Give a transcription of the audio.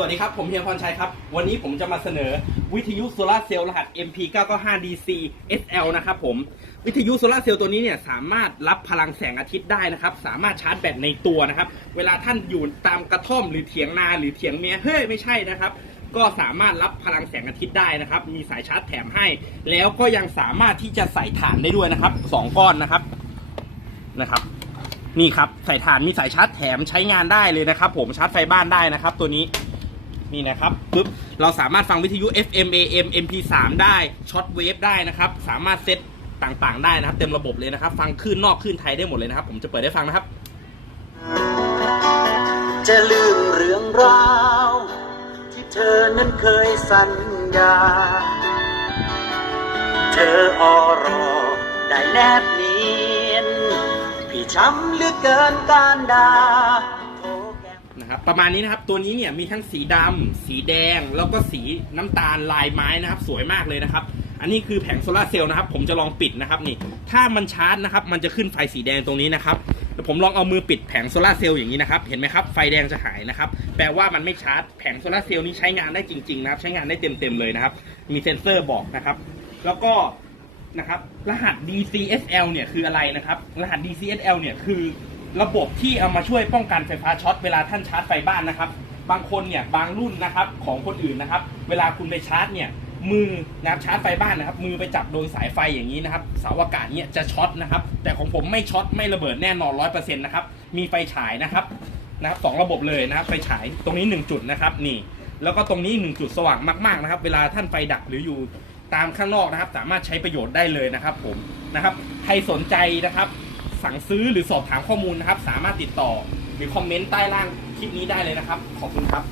วัสดีครับ ผมเฮียพรชัยครับ วันนี้ผมจะมาเสนอวิทยุโซลาเซลล์รหัส MP995DC SL นะครับผม วิทยุโซลาเซลล์ตัวนี้เนี่ยสามารถรับพลังแสงอาทิตย์ได้นะครับ สามารถชาร์จแบตในตัวนะครับ เวลาท่านอยู่ตามกระท่อมหรือเถียงนาหรือเถียงเมียเฮ้ยไม่ใช่นะครับก็สามารถรับพลังแสงอาทิตย์ได้นะครับ มีสายชาร์จแถมให้ แล้วก็ยังสามารถที่จะใส่ถ่านได้ด้วยนะครับสองก้อนนะครับนะครับนี่ครับใส่ถ่านมีสายชาร์จแถมใช้งานได้เลยนะครับ ผมชาร์จไฟบ้านได้นะครับ ตัวนี้ นี่นะครับปุ๊บเราสามารถฟังวิทยุ FM AM MP3 ได้ช็อตเวฟได้นะครับ สามารถเซตต่างๆ ได้นะครับ เต็มระบบเลยนะครับ ฟังคลื่นนอกคลื่นไทยได้หมดเลยนะครับ ผมจะเปิดให้ฟังนะครับ จะลืมเรื่องราวที่เธอนั้นเคยสัญญา เธออรอได้แนบเนียน พี่ช้ำเหลือเกินการดา ประมาณนี้นะครับ ตัวนี้เนี่ยมีทั้งสีดำสีแดง แล้วก็สีน้ำตาลลายไม้นะครับ สวยมากเลยนะครับ อันนี้คือแผงโซลาร์เซลล์นะครับ ผมจะลองปิดนะครับนี่ ถ้ามันชาร์จนะครับ มันจะขึ้นไฟสีแดงตรงนี้นะครับแต่ผมลองเอามือปิดแผงโซลาร์เซลล์อย่างนี้นะครับ เห็นไหมครับ ไฟแดงจะหายนะครับ แปลว่ามันไม่ชาร์จ แผงโซลาร์เซลล์นี้ใช้งานได้จริงๆนะครับ ใช้งานได้เต็มๆเลยนะครับ มีเซ็นเซอร์บอกนะครับ แล้วก็นะครับ รหัส DCSL เนี่ยคืออะไรนะครับ รหัส DCSL เนี่ยคือ ระบบที่เอามาช่วยป้องกันไฟฟ้าช็อตเวลาท่านชาร์จไฟบ้านนะครับ บางคนเนี่ยบางรุ่นนะครับของคนอื่นนะครับ เวลาคุณไปชาร์จเนี่ยมือนะครับชาร์จไฟบ้านนะครับ มือไปจับโดนสายไฟอย่างนี้นะครับเสาอากาศเนี่ยจะช็อตนะครับ แต่ของผมไม่ช็อตไม่ระเบิดแน่นอนร้อยเปอร์เซ็นต์นะครับ มีไฟฉายนะครับนะครับสองระบบเลยนะครับไฟฉายตรงนี้หนึ่งจุดนะครับนี่ แล้วก็ตรงนี้หนึ่งจุดสว่างมากๆนะครับ เวลาท่านไฟดับหรืออยู่ตามข้างนอกนะครับ สามารถใช้ประโยชน์ได้เลยนะครับ ผมนะครับใครสนใจนะครับ สั่งซื้อหรือสอบถามข้อมูลนะครับ สามารถติดต่อหรือคอมเมนต์ใต้ล่างคลิปนี้ได้เลยนะครับ ขอบคุณครับ